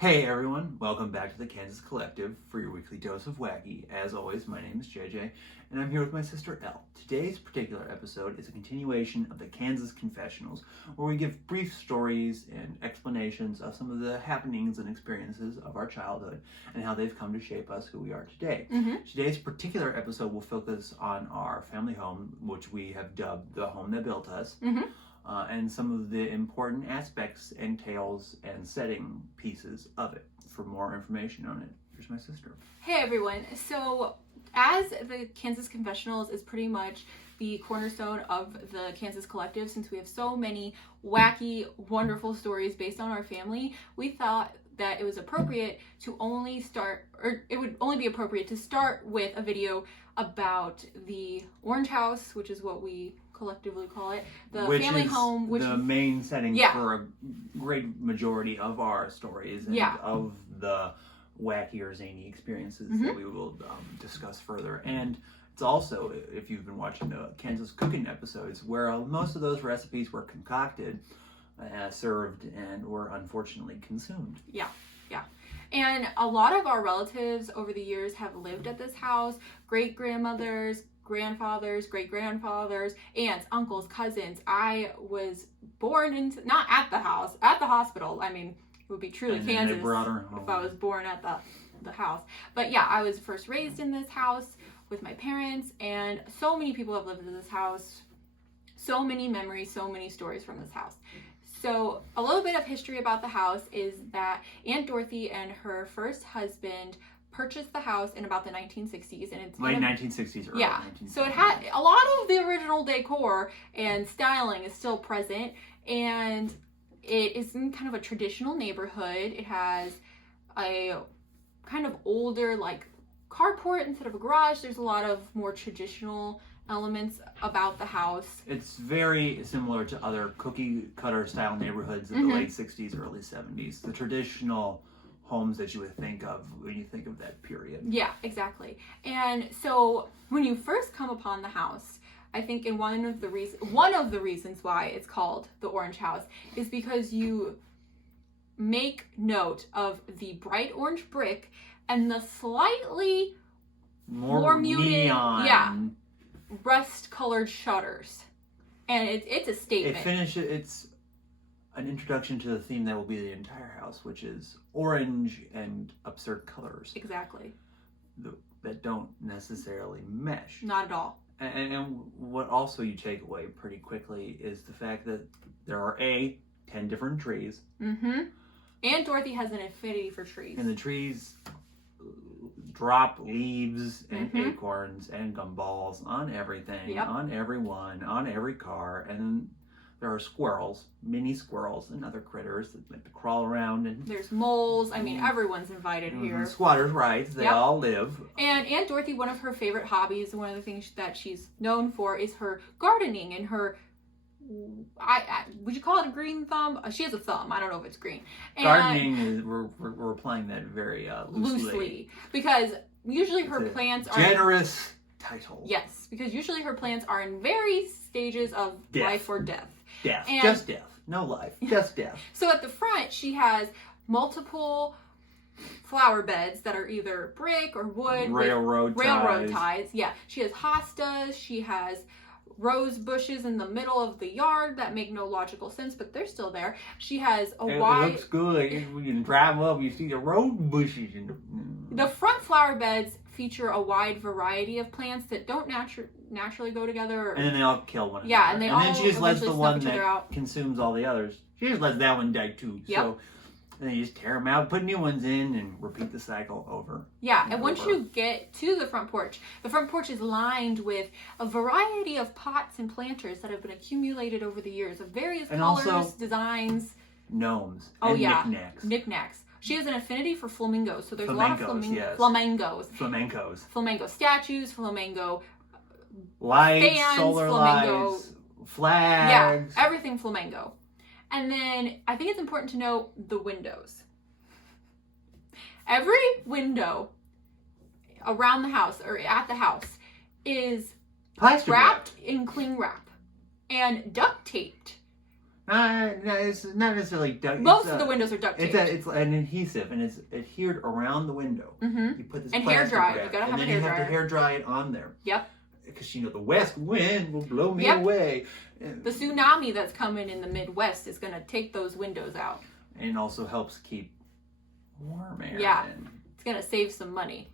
Hey everyone, welcome back to the Kansas Collective for your weekly dose of wacky. As always, my name is JJ, and I'm here with my sister Elle. Today's particular episode is a continuation of the Kansas Confessionals, where we give brief stories and explanations of some of the happenings and experiences of our childhood and how they've come to shape us who we are today. Today's particular episode will focus on our family home, which we have dubbed the home that built us. And some of the important aspects and tales and setting pieces of it. For more information on it, here's my sister. Hey everyone. So as the Kansas Confessionals is pretty much the cornerstone of the Kansas Collective, since we have so many wacky, wonderful stories based on our family, we thought that it was appropriate to it would only be appropriate to start with a video about the Orange House, which is what we collectively call it, the family home, which the main setting for a great majority of our stories and of the wacky or zany experiences that we will discuss further. And it's also, if you've been watching the Kansas cooking episodes, where most of those recipes were concocted, served, and were unfortunately consumed. Yeah. And a lot of our relatives over the years have lived at this house, great-grandmothers, grandfathers, great-grandfathers, aunts, uncles, cousins. I was born not at the house, at the hospital. I mean, it would be truly Kansas if I was born at the house. But yeah, I was first raised in this house with my parents, and so many people have lived in this house. So many memories, so many stories from this house. So a little bit of history about the house is that Aunt Dorothy and her first husband purchased the house in about the 1960s, and it's late 1960s, early 1970s. So it had a lot of the original decor and styling is still present, and it is in kind of a traditional neighborhood. It has a kind of older like carport instead of a garage. There's a lot of more traditional elements about the house. It's very similar to other cookie cutter style neighborhoods in the late 60s, early 70s. The traditional homes that you would think of when you think of that period. Yeah, exactly. And so when you first come upon the house, I think one of the reasons why it's called the Orange House is because you make note of the bright orange brick and the slightly more muted neon, rust-colored shutters, and it's a statement. It's an introduction to the theme that will be the entire house, which is orange and absurd colors. Exactly. That don't necessarily mesh. Not at all. And what also you take away pretty quickly is the fact that there are 10 different trees. Aunt Dorothy has an affinity for trees. And the trees drop leaves and acorns and gumballs on everything, on everyone, on every car. And there are squirrels, mini squirrels, and other critters that like to crawl around. And there's moles. I mean, everyone's invited here. Squatters' rights. They all live. And Aunt Dorothy, one of her favorite hobbies, one of the things that she's known for, is her gardening and her. Would you call it a green thumb? She has a thumb. I don't know if it's green. And gardening is we're applying that very loosely because usually her plants are generous title. Yes, because usually her plants are in various stages of life or death. Just death. No life. Just death. So at the front, she has multiple flower beds that are either brick or wood. Railroad ties. Yeah. She has hostas. She has rose bushes in the middle of the yard that make no logical sense, but they're still there. She has it looks good. When you drive up, you see the rose bushes. The front flower beds feature a wide variety of plants that don't naturally go together. And then they all kill one another. Yeah, and then she just lets the one that consumes all the others. She just lets that one die too. Yep. So and then you just tear them out, put new ones in, and repeat the cycle over. Yeah, and once you get to the front porch is lined with a variety of pots and planters that have been accumulated over the years of various colors, designs. Gnomes. Oh, and yeah. Knickknacks. She has an affinity for flamingos, so there's a lot of flamingos. Flamingo statues, flamingo lights, fans, solar flamingo lights, flags. Yeah, everything flamingo. And then I think it's important to note the windows. Every window around the house or at the house is wrapped in cling wrap and duct taped It's not necessarily duct. Most of the windows are duct taped. It's an adhesive, and it's adhered around the window. Mm-hmm. You put this and hair plastic dry. wrap, You gotta have and a then hair you have dryer. to hair dry it on there. Yep. Because the west wind will blow me Yep. away. The tsunami that's coming in the Midwest is gonna take those windows out. And also helps keep warm air. Yeah. in. It's gonna save some money.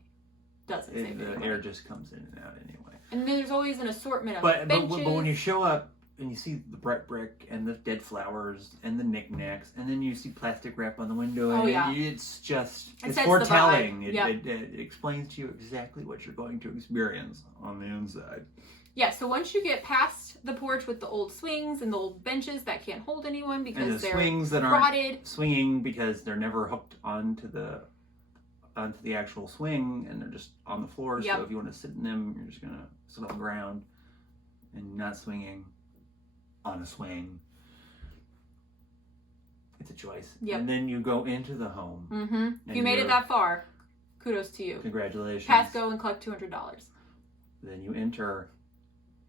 Doesn't save any The money. air just comes in and out anyway. And there's always an assortment of But benches. when you show up and you see the bright brick and the dead flowers and the knickknacks, and then you see plastic wrap on the window, and it's just it's sets foretelling. the vibe. It explains to you exactly what you're going to experience on the inside. Yeah, so once you get past the porch with the old swings and the old benches that can't hold anyone because And the they're swings that rotted. aren't swinging because they're never hooked onto the actual swing, and they're just on the floor. Yep. So if you want to sit in them, you're just gonna sit on the ground and not swinging on a swing. It's a choice. Yep. And then you go into the home. Mm-hmm. If you made it that far, kudos to you. Congratulations. Pass go and collect $200. Then you enter,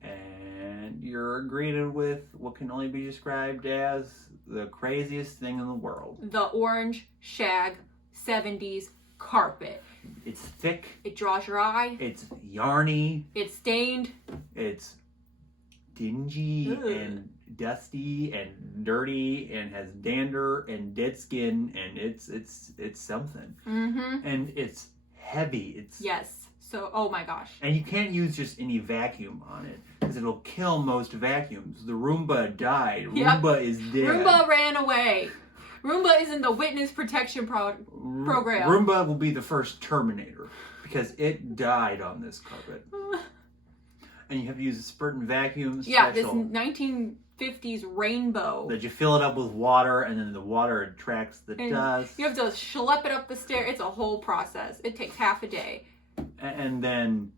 and you're greeted with what can only be described as the craziest thing in the world. The orange shag 70s carpet. It's thick. It draws your eye. It's yarny. It's stained. It's dingy Ugh. and dusty and dirty and has dander and dead skin, and it's something. Mm-hmm. And it's heavy. Yes. So, oh my gosh. And you can't use just any vacuum on it because it'll kill most vacuums. The Roomba died. Yep. Roomba is dead. Roomba ran away. Roomba is in the witness protection program. Roomba will be the first Terminator because it died on this carpet. And you have to use a Spurton vacuum Yeah, this special 1950s rainbow. that you fill it up with water, and then the water attracts the And dust. You have to schlep it up the stair. It's a whole process. It takes half a day. And then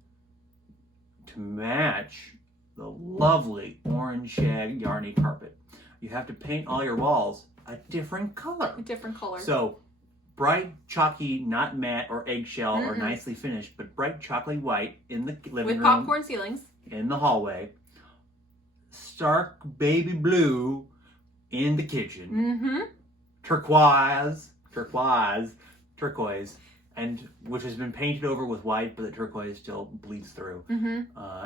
to match the lovely orange shag yarny carpet, you have to paint all your walls a different color. A different color. So bright, chalky, not matte or eggshell or Mm-mm. nicely finished, but bright chocolate white in the living with room, popcorn ceilings. in the hallway, stark baby blue in the kitchen, Mm-hmm. turquoise, and which has been painted over with white, but the turquoise still bleeds through, Mm-hmm.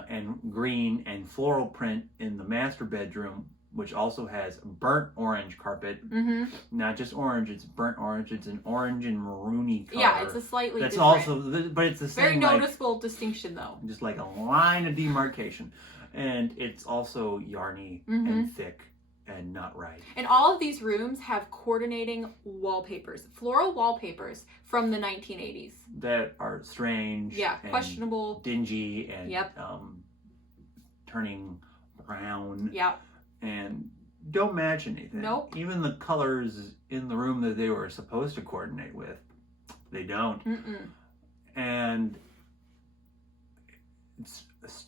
and green and floral print in the master bedroom, which also has burnt orange carpet. Mm-hmm. Not just orange, it's burnt orange. It's an orange and maroony color. Yeah, it's a slightly That's different. also, but it's the Very same, like, noticeable distinction, though. just like a line of demarcation. And it's also yarny and thick and not right. And all of these rooms have coordinating wallpapers, floral wallpapers from the 1980s. That are strange. Yeah, and questionable. dingy and Yep. turning brown. Yep. And don't match anything. Nope. Even the colors in the room that they were supposed to coordinate with, they don't. Mm-mm. And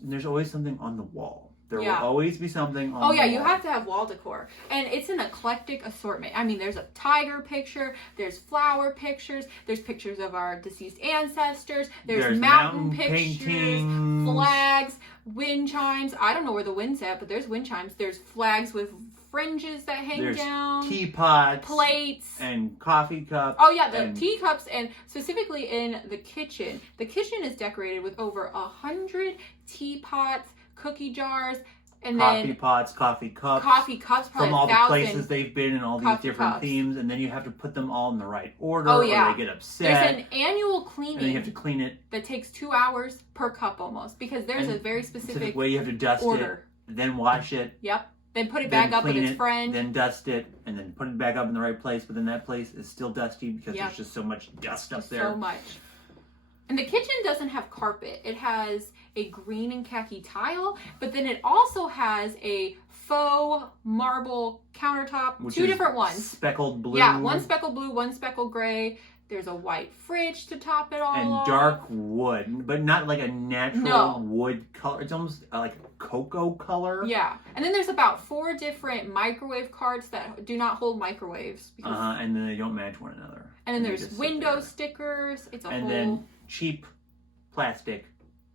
there's always something on the wall. There Yeah. will always be something on Oh the yeah, wall. you have to have wall decor. And it's an eclectic assortment. I mean, there's a tiger picture, there's flower pictures, there's pictures of our deceased ancestors, there's mountain pictures, paintings. flags, wind chimes. I don't know where the wind's at, but there's wind chimes. There's flags with fringes that hang There's down. teapots. Plates. And coffee cups. Oh yeah, the and teacups, and specifically in the kitchen. The kitchen is decorated with over 100 teapots, cookie jars, and coffee then pots, coffee cups. coffee cups, probably From all the 1,000. places they've been and all these coffee different cups. themes, and then you have to put them all in the right order, Oh, or yeah. they get upset. There's an annual and then cleaning you have to clean it. that takes 2 hours per cup almost, because there's And a very Specific specific way you have to dust order. it, then wash it, Yep. Then put it then back up with clean its it, friend. then dust it, and then put it back up in the right place. But then that place is still dusty because Yep. there's just so much dust up Just there. so much. And the kitchen doesn't have carpet. It has a green and khaki tile, but then it also has a faux marble countertop, Which two is different ones. Speckled blue. Yeah, one speckled blue, one speckled gray. There's a white fridge to top it all and off. dark wood, but not like a natural No. wood color. It's almost like a cocoa color. Yeah, and then there's about 4 different microwave carts that do not hold microwaves. Because, And then they don't match one another. and then They there's just sit window there. stickers. It's a And whole. then cheap plastic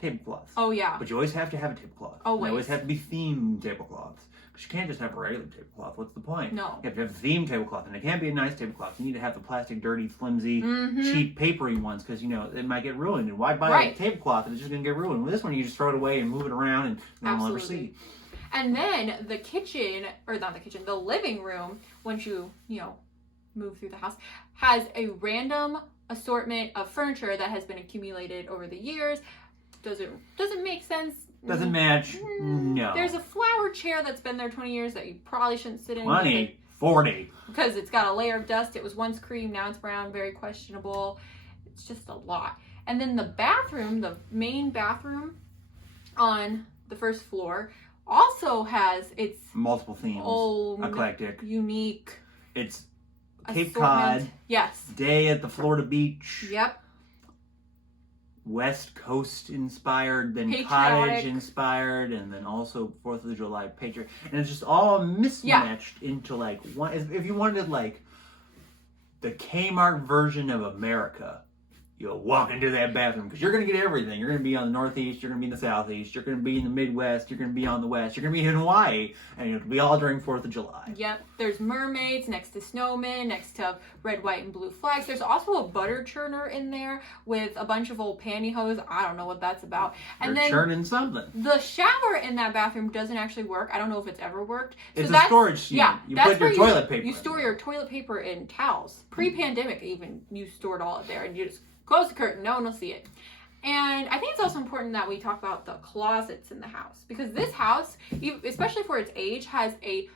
tablecloths. Oh yeah. But you always have to have a tablecloth. Always. They always have to be themed tablecloths. Because you can't just have a regular tablecloth. What's the point? No. You have to have a themed tablecloth, and it can't be a nice tablecloth. You need to have the plastic, dirty, flimsy, cheap, papery ones, because, it might get ruined. And why buy a tablecloth if it's just going to get ruined? With this one, you just throw it away and move it around, and no one will ever see. And then the kitchen, or not the kitchen, the living room, once you, move through the house, has a random assortment of furniture that has been accumulated over the years. Doesn't make sense. Doesn't match. No. There's a flower chair that's been there 20 years that you probably shouldn't sit in. 20, 40. Because it's got a layer of dust. It was once cream, now it's brown. Very questionable. It's just a lot. And then the bathroom, the main bathroom on the first floor, also has its multiple themes. Old, eclectic. Unique. It's Cape Cod. Yes. Day at the Florida beach. Yep. West Coast inspired, then Patriotic. cottage inspired, and then also 4th of July patriot. And it's just all mismatched into like one. If you wanted like the Kmart version of America, you'll walk into that bathroom because you're going to get everything. You're going to be on the Northeast, you're going to be in the Southeast, you're going to be in the Midwest, you're going to be on the West, you're going to be in Hawaii, and it'll be all during 4th of July. Yep. There's mermaids next to snowmen, next to red, white, and blue flags. There's also a butter churner in there with a bunch of old pantyhose. I don't know what that's about. And They're churning something. The shower in that bathroom doesn't actually work. I don't know if it's ever worked. So it's a storage unit. Yeah. You that's put your toilet paper You store your toilet paper in towels. Pre-pandemic even, you stored all of there, and you just close the curtain, no one will see it. And I think it's also important that we talk about the closets in the house, because this house, especially for its age, has a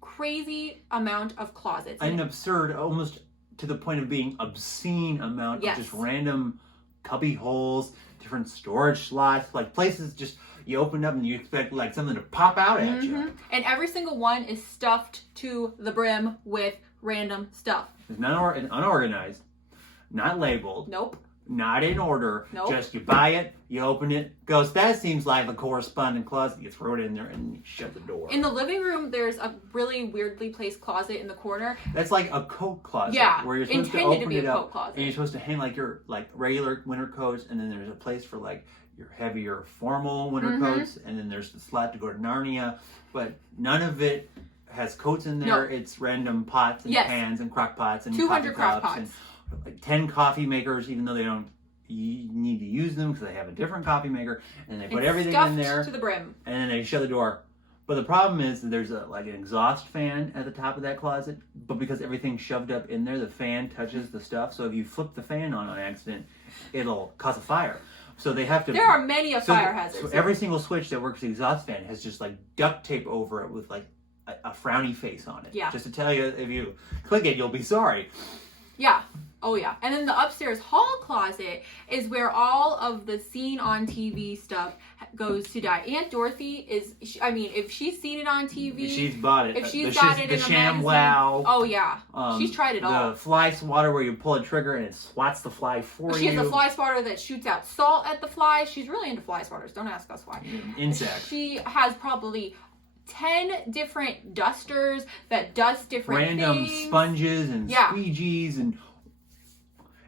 crazy amount of closets. An absurd, almost to the point of being obscene amount of just random cubby holes, different storage slots, like places just you open up and you expect like something to pop out at you. And every single one is stuffed to the brim with random stuff. It's not unorganized. Not labeled. Nope. Not in order. Nope. Just you buy it, you open it, goes, that seems like the corresponding closet. You throw it in there and you shut the door. In the living room, there's a really weirdly placed closet in the corner. That's like a coat closet. Yeah. Where you're supposed to intended open to be it a up coat closet. and you're supposed to hang like your regular winter coats, and then there's a place for like your heavier formal winter coats, and then there's the slot to go to Narnia. But none of it has coats in there. No. It's random pots and pans and crock pots and 200 crock pots. And like 10 coffee makers, even though they don't need to use them because they have a different coffee maker, and they put everything in there to the brim, and then they shut the door. But the problem is that there's like an exhaust fan at the top of that closet, but because everything's shoved up in there, the fan touches the stuff. So if you flip the fan on accident, it'll cause a fire. So they have to. There are many fire hazards. So every single switch that works the exhaust fan has just like duct tape over it with like a frowny face on it. Yeah. Just to tell you, if you click it, you'll be sorry. Yeah. Oh, yeah. And then the upstairs hall closet is where all of the seen on TV stuff goes to die. Aunt Dorothy is, if she's seen it on TV. She's bought it. If she's got it in a sham magazine. wow. Oh, yeah. She's tried it all. The fly swatter where you pull a trigger and it swats the fly for you. She has a fly swatter that shoots out salt at the flies. She's really into fly swatters. Don't ask us why. Insects. She has probably 10 different dusters that dust different random things. Sponges and squeegees, and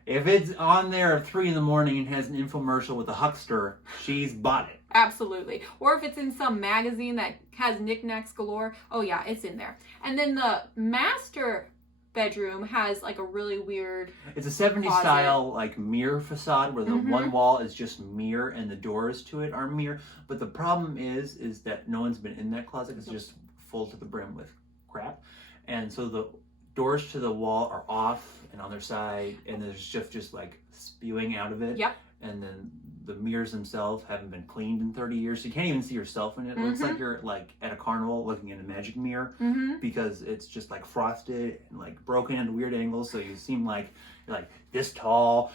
if it's on there at 3 a.m. and has an infomercial with a huckster, she's bought it. Absolutely. Or if it's in some magazine that has knickknacks galore, oh yeah, it's in there. And then the master bedroom has like a really weird It's a 70s closet. style like mirror facade where the one wall is just mirror and the doors to it are mirror. But the problem is that no one's been in that closet. It's just full to the brim with crap. And so the doors to the wall are off and on their side, and there's just like spewing out of it. Yep. And then the mirrors themselves haven't been cleaned in 30 years. So you can't even see yourself in it. It looks like you're like at a carnival looking in a magic mirror because it's just like frosted and like broken into weird angles. So you seem like you're like this tall.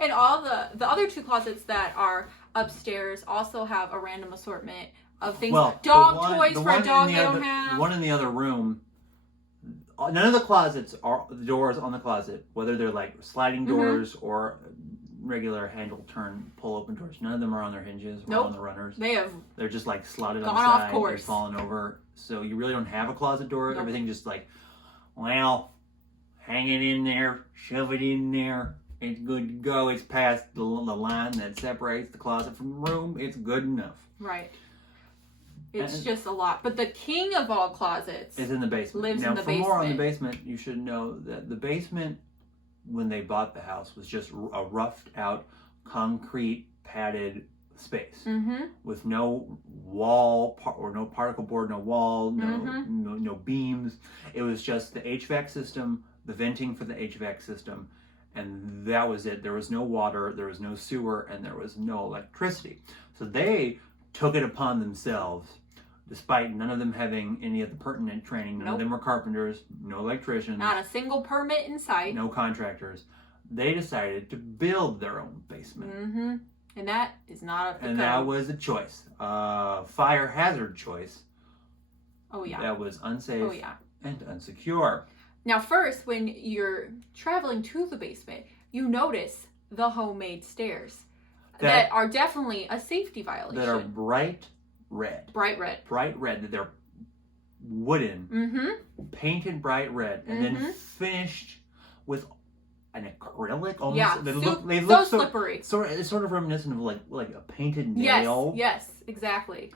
And all the other two closets that are upstairs also have a random assortment of things. Well, toys for a dog they don't have. The one in the other room, none of the closets are the doors on the closet, whether they're like sliding doors or regular handle turn pull open doors. None of them are on their hinges or on the runners. They're just like slotted on gone the off side. course. They're falling over. So you really don't have a closet door. Nope. Everything just like, well, hang it in there, shove it in there. It's good to go. It's past the line that separates the closet from the room. It's good enough. Right. It's just a lot. But the king of all closets is in the basement. lives in the for basement. More on the basement, you should know that the basement, when they bought the house, was just a roughed out, concrete padded space with no wall or no particle board, no wall, no beams. It was just the HVAC system, the venting for the HVAC system, and that was it. There was no water, there was no sewer, and there was no electricity. So they took it upon themselves, despite none of them having any of the pertinent training. None of them were carpenters, no electricians. Not a single permit in sight. No contractors. They decided to build their own basement. And that is not up to And that was a choice. Fire hazard choice. Oh, yeah. That was unsafe Oh, yeah. and unsecure. Now, first, when you're traveling to the basement, you notice the homemade stairs that are definitely a safety violation. That are bright red. Bright red. Bright red. That they're wooden. Painted bright red. And then finished with an acrylic. Almost. Yeah. They so look slippery. It's sort of reminiscent of like a painted nail. Yes, exactly.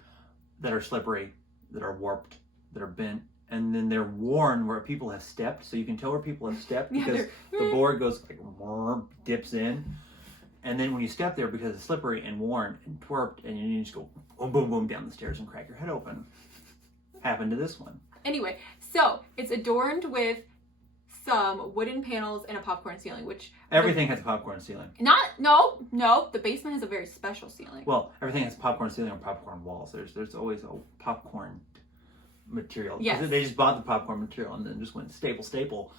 That are slippery, that are warped, that are bent. And then they're worn where people have stepped. So you can tell where people have stepped because the board goes like dips in. And then when you step there, because it's slippery and worn and twerped, and you just go boom, boom, boom down the stairs and crack your head open. Happened to this one. Anyway, so it's adorned with some wooden panels and a popcorn ceiling, which... Everything has a popcorn ceiling. No. The basement has a very special ceiling. Well, everything has popcorn ceiling and popcorn walls. There's always a popcorn material. Yes. They just bought the popcorn material and then just went staple,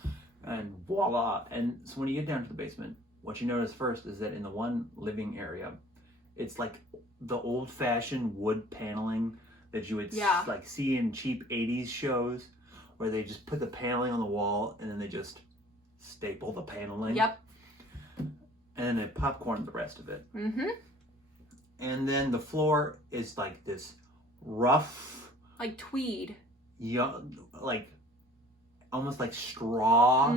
and voila. And so when you get down to the basement, what you notice first is that in the one living area, it's like the old-fashioned wood paneling that you would like see in cheap 80s shows, where they just put the paneling on the wall and then they just staple the paneling. Yep. And then they popcorn the rest of it. And then the floor is like this rough, like tweed, like almost like straw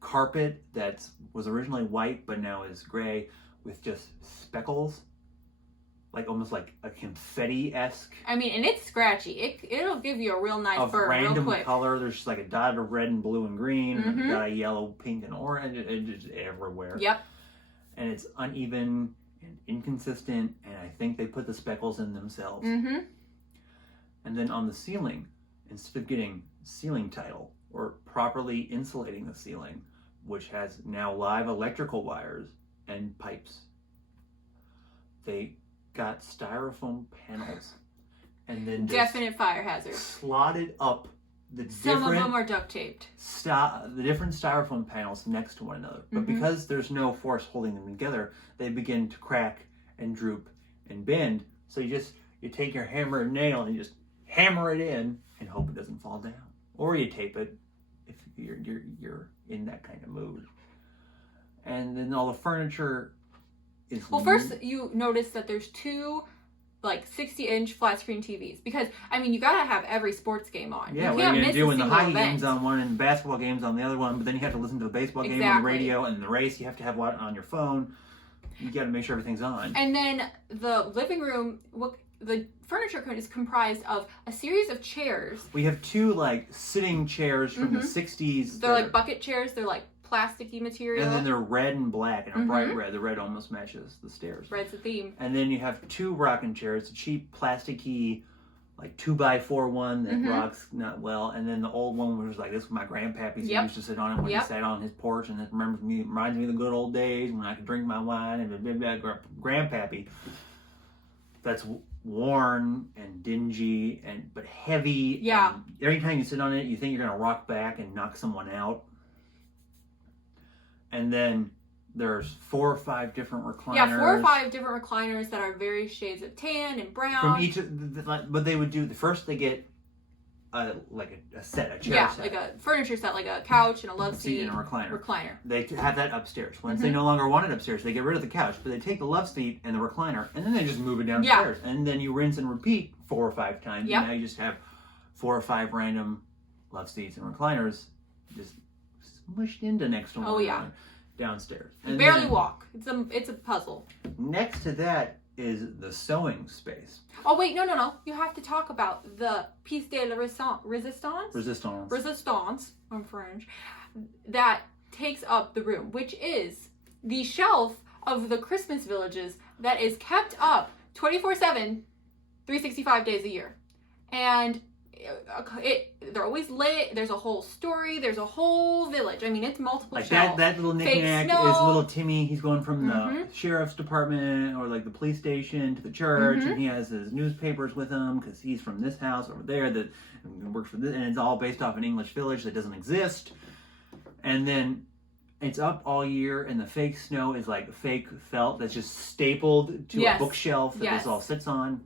carpet that was originally white but now is gray with just speckles, like almost like a confetti-esque. I mean, and it's scratchy. It'll give you a real nice burn real quick. Random color. There's just like a dot of red and blue and green, a dot of yellow, pink, and orange. It's just everywhere. Yep. And it's uneven and inconsistent, and I think they put the speckles in themselves. And then on the ceiling, instead of getting ceiling tile or properly insulating the ceiling, which has now live electrical wires and pipes, they got styrofoam panels and then definite fire hazard. Slotted up some of them are duct taped. The different styrofoam panels next to one another. But because there's no force holding them together, they begin to crack and droop and bend. So you take your hammer and nail and you just hammer it in and hope it doesn't fall down. Or you tape it if you're in that kind of mood. And then all the furniture is... Well, first you notice that there's two like 60-inch flat screen TVs, because I mean you gotta have every sports game on. Yeah, you what can't are you miss gonna do when the hockey event. game's on one and the basketball game's on the other one, but then you have to listen to the baseball game on the radio, and the race you have to have one on your phone. You gotta make sure everything's on. And then the living room, the furniture is comprised of a series of chairs. We have two like sitting chairs from the 60s. They're like bucket chairs. They're like plasticky material. And then they're red and black and a bright red. The red almost matches the stairs. Red's the theme. And then you have two rocking chairs, a cheap plasticky like 2x4 one that rocks not well, and then the old one was like, this was my grandpappy's. He used to sit on it when he sat on his porch, and it reminds me of the good old days when I could drink my wine and grandpappy. That's worn and dingy but heavy. Yeah. And every time you sit on it, you think you're gonna rock back and knock someone out. And then there's 4 or 5 different recliners. Yeah, 4 or 5 different recliners that are various shades of tan and brown. From each of but they would do the first they get a set, a chair set. Yeah, like a furniture set, like a couch and a love seat and a recliner. They have that upstairs. Once they no longer want it upstairs, they get rid of the couch, but they take the love seat and the recliner, and then they just move it downstairs. Yeah. And then you rinse and repeat 4 or 5 times. Yep. And now you just have 4 or 5 random love seats and recliners just smushed into next to one another downstairs. You barely walk. It's a puzzle. Next to that is the sewing space. Oh, wait, no. You have to talk about the piece de la resistance. Resistance, I'm French. That takes up the room, which is the shelf of the Christmas villages that is kept up 24/7, 365 days a year. And they're always lit. There's a whole story. There's a whole village. I mean, it's multiple like shelves. that little knickknack is little Timmy. He's going from the sheriff's department or like the police station to the church, and he has his newspapers with him because he's from this house over there that works for this, and it's all based off an English village that doesn't exist. And then it's up all year, and the fake snow is like fake felt that's just stapled to a bookshelf that this all sits on.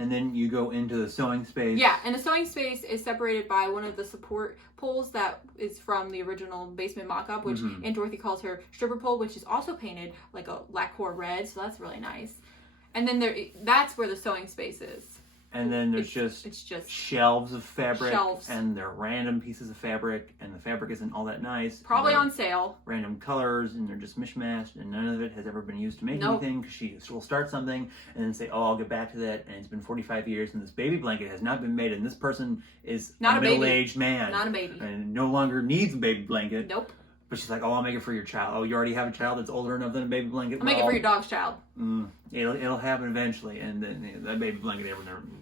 And then you go into the sewing space. Yeah, and the sewing space is separated by one of the support poles that is from the original basement mock-up, which Aunt Dorothy calls her stripper pole, which is also painted like a lacquer red, so that's really nice. And then that's where the sewing space is. And then there's just shelves of fabric, and they're random pieces of fabric, and the fabric isn't all that nice. Probably on sale. Random colors, and they're just mishmashed, and none of it has ever been used to make anything, because she will start something and then say, oh, I'll get back to that, and it's been 45 years, and this baby blanket has not been made, and this person is a middle-aged man. Not a baby. And no longer needs a baby blanket. Nope. But she's like, oh, I'll make it for your child. Oh, you already have a child that's older enough than a baby blanket? I'll make it for your dog's child. It'll happen eventually, and then that baby blanket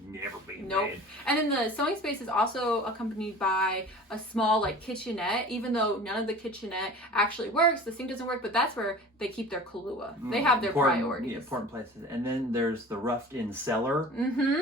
never be made. And then the sewing space is also accompanied by a small like kitchenette, even though none of the kitchenette actually works. The sink doesn't work, but that's where they keep their Kahlua. They have their priorities. Yeah, important places. And then there's the roughed-in cellar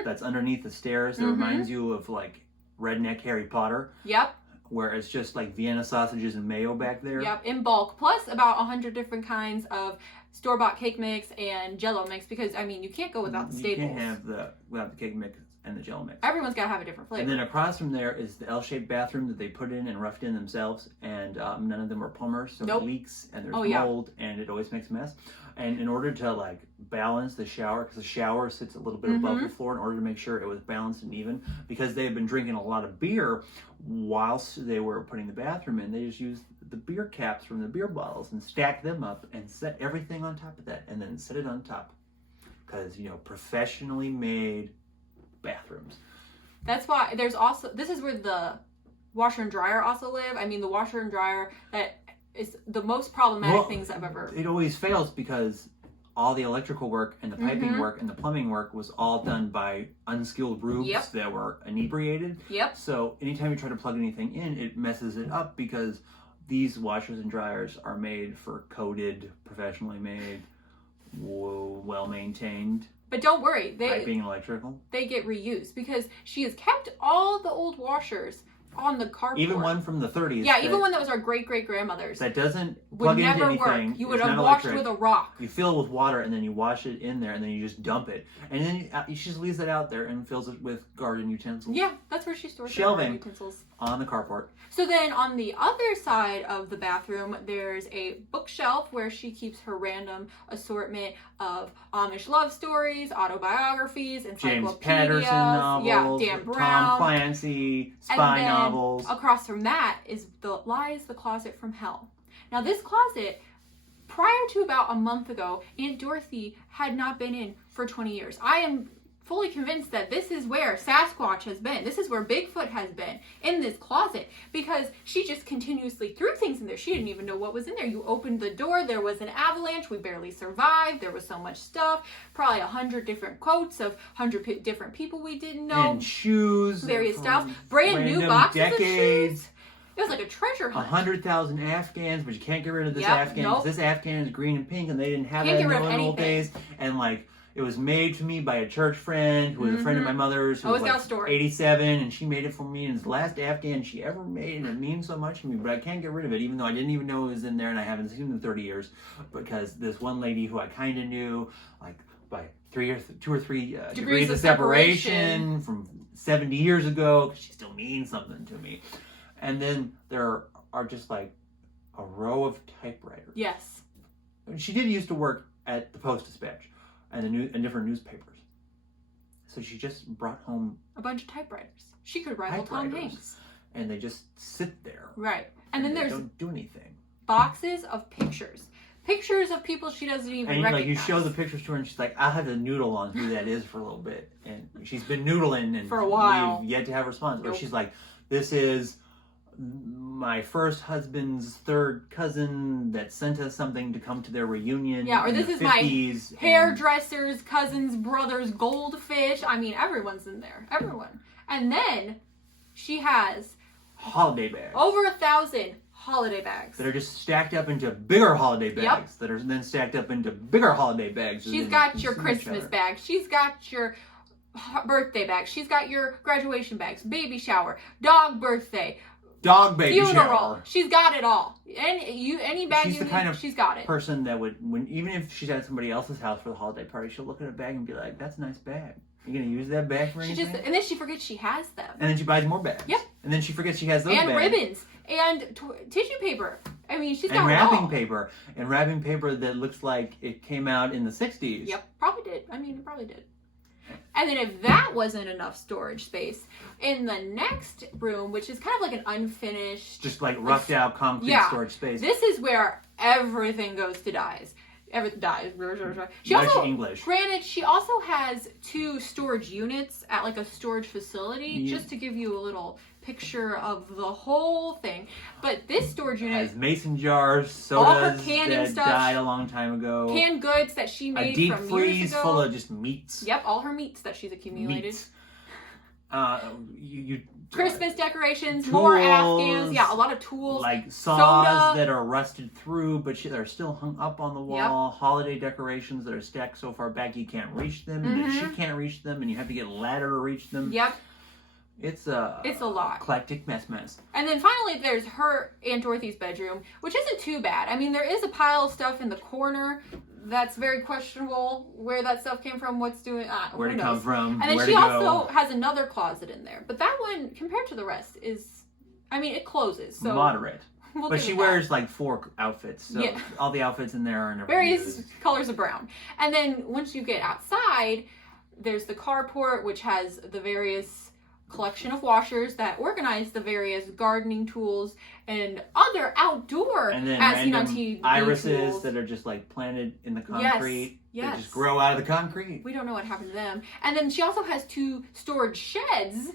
that's underneath the stairs that reminds you of like redneck Harry Potter. Yep. Where it's just like Vienna sausages and mayo back there. Yep, in bulk. Plus about 100 different kinds of store-bought cake mix and Jell-O mix, because I mean you can't go without the staples. You can't have without the cake mix and the Jell-O mix. Everyone's got to have a different flavor. And then across from there is the L-shaped bathroom that they put in and roughed in themselves, and none of them are plumbers, so it leaks and there's mold and it always makes a mess. And in order to like balance the shower, because the shower sits a little bit above the floor, in order to make sure it was balanced and even, because they had been drinking a lot of beer whilst they were putting the bathroom in, they just used the beer caps from the beer bottles and stacked them up and set everything on top of that, and then set it on top, because professionally made bathrooms. That's why there's also, this is where the washer and dryer also live. I mean, the washer and dryer, that is the most problematic things I've ever. It always fails because all the electrical work and the piping work and the plumbing work was all done by unskilled rubes that were inebriated. Yep. So anytime you try to plug anything in, it messes it up, because these washers and dryers are made for coded, professionally made, well maintained. But don't worry, piping and electrical. They get reused, because she has kept all the old washers on the carport. Even one from the 30s. Yeah, even one that was our great-great-grandmother's. That doesn't plug into anything. Work. You would have washed with a rock. You fill it with water, and then you wash it in there, and then you just dump it. And then she just leaves it out there and fills it with garden utensils. Yeah, that's where she stores her shelving garden utensils. On the carport. So then on the other side of the bathroom, there's a bookshelf where she keeps her random assortment of Amish love stories, autobiographies, encyclopedias. James Patterson novels. Yeah, Dan Brown. Tom Clancy, spy novels. Across from that lies the closet from hell. Now this closet, prior to about a month ago, Aunt Dorothy had not been in for 20 years. I am fully convinced that this is where Sasquatch has been. This is where Bigfoot has been, in this closet, because she just continuously threw things in there. She didn't even know what was in there. You opened the door, there was an avalanche, we barely survived, there was so much stuff, probably 100 different quotes of 100 different people we didn't know. And shoes. Various styles. Brand new boxes of shoes. It was like a treasure hunt. 100,000 Afghans, but you can't get rid of this Afghan, because this Afghan is green and pink, and they didn't have that in the old days. And like, it was made for me by a church friend who was a friend of my mother's, who was like 87, and she made it for me, and it's the last Afghan she ever made, and it means so much to me, but I can't get rid of it, even though I didn't even know it was in there, and I haven't seen it in 30 years, because this one lady who I kind of knew, like by 2 or 3 degrees of separation from 70 years ago, because she still means something to me. And then there are just like a row of typewriters. Yes. She did used to work at the Post-Dispatch and different newspapers. So she just brought home a bunch of typewriters. She could rival Tom Hanks. And they just sit there. Right. And then there's don't do anything. Boxes of pictures. pictures of people she doesn't even And recognize. you show the pictures to her, and she's like, "I'll have to noodle on who that is for a little bit." And she's been noodling, and For a while. we've yet to have a response. Or Nope. she's like, "This is my first husband's third cousin that sent us something to come to their reunion." Yeah, or in this the is my 50s, and hairdresser's cousin's brother's goldfish. I mean, everyone's in there. Everyone. And then she has holiday bags. over 1,000 holiday bags. That are just stacked up into bigger holiday bags. Yep. That are then stacked up into bigger holiday bags. She's and got then your consume each Christmas other. bag. She's got your birthday bag. She's got your graduation bags, baby shower, dog birthday, Dog baby funeral. shower. She's got it all. Any bag She's you the need, kind of she's got it. person that would, even if she's at somebody else's house for the holiday party, she'll look at a bag and be like, "That's a nice bag. You gonna use that bag for She anything?" just, and then she forgets she has them. And then she buys more bags. Yep. And then she forgets she has those And bags. ribbons and tissue paper. I mean, she's got And it wrapping all. paper. And wrapping paper that looks like it came out in the 60s. Yep, probably did. I mean, it probably did. And then if that wasn't enough storage space, in the next room, which is kind of like an unfinished, Just like roughed out concrete Yeah. storage space. this is where everything goes to dies. Everything dies. She Much also, English. granted, she also has 2 storage units at like a storage facility, Yeah. just to give you a little picture of the whole thing. But this storage unit Has mason jars, all her sodas canned that stuff, died a long time ago. canned goods that she a made deep from freeze years ago. full of just meats. Yep, all her meats that she's accumulated. Meats. You Christmas decorations, more tools, Afghans. Yeah, a lot of tools. like saws soda. that are rusted through, but they're still hung up on the wall. Holiday decorations that are stacked so far back you can't reach them, and then she can't reach them, and you have to get a ladder to reach them. Yep, It's a lot. eclectic mess. And then finally, there's her Aunt Dorothy's bedroom, which isn't too bad. I mean, there is a pile of stuff in the corner that's very questionable. Where that stuff came from, what's doing, Where who to come knows? from? And then where she to also go. has another closet in there, but that one, compared to the rest, is, I mean, it closes. So Moderate. we'll But give she it wears like 4 outfits, so Yeah. all the outfits in there are never various used. colors of brown. And then once you get outside, there's the carport, which has the various collection of washers that organize the various gardening tools and other outdoor, And then as seen on random TV irises tools. that are just like planted in the Yes, concrete. yes. They just grow out of the concrete. We don't know what happened to them. And then she also has 2 storage sheds.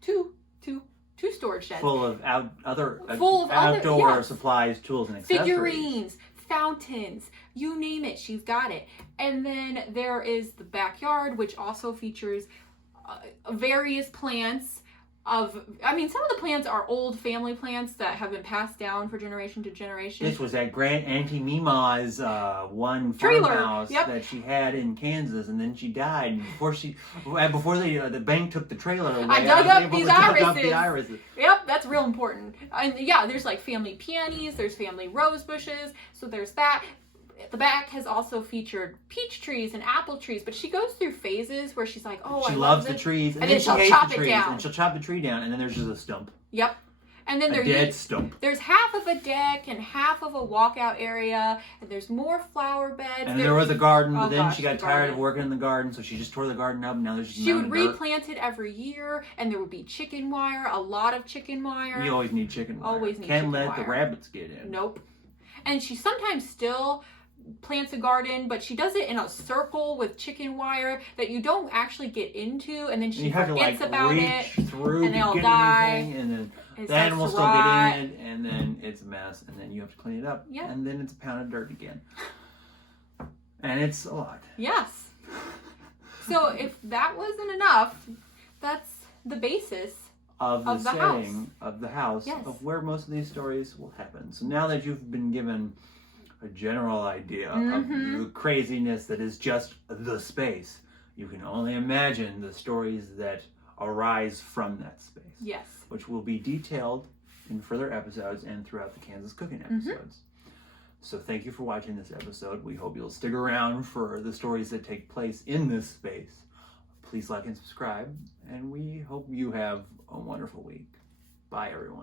Two storage sheds. Full of outdoor yeah. supplies, tools, and accessories. Figurines, fountains, you name it, she's got it. And then there is the backyard, which also features various plants some of the plants are old family plants that have been passed down for generation to generation. This was at Grand Auntie Mima's one Trailer, farmhouse yep. that she had in Kansas, and then she died. And before the bank took the trailer away, I dug was up able these to dug up irises. the irises. Yep, that's real important. And yeah, there's like family peonies, there's family rose bushes, so there's that. The back has also featured peach trees and apple trees, but she goes through phases where she's like, "Oh, She I loves love the this." trees, And and then then she she'll hates chop the it trees, down. and she'll chop the tree down, and then there's just a stump, Yep. And then a dead stump. there's half of a deck and half of a walkout area, and there's more flower beds. And there was a garden, but Oh, then gosh, she got the tired garden. of working in the garden, so she just tore the garden up, and now there's just a She mountain would of dirt. replant it every year, and there would be chicken wire, a lot of chicken wire. You always need chicken wire. Always need Can't chicken let the wire. rabbits get in. Nope. And she sometimes still plants a garden, but she does it in a circle with chicken wire that you don't actually get into, and then And she you have to forgets like about reach it. through and they to all get die. anything, and then It the animals starts still to rot. get in it, and then it's a mess, and then you have to clean it up, Yeah. and then it's a pound of dirt again, and it's a lot. Yes. So if that wasn't enough, that's the basis. Of Of the setting of the house, Yes. of where most of these stories will happen. So now that you've been given a general idea Mhm. of the craziness that is just the space, you can only imagine the stories that arise from that space, Yes. which will be detailed in further episodes and throughout the Kansas cooking Mm-hmm. episodes. So thank you for watching this episode. We hope you'll stick around for the stories that take place in this space. Please like and subscribe, and we hope you have a wonderful week. Bye, everyone.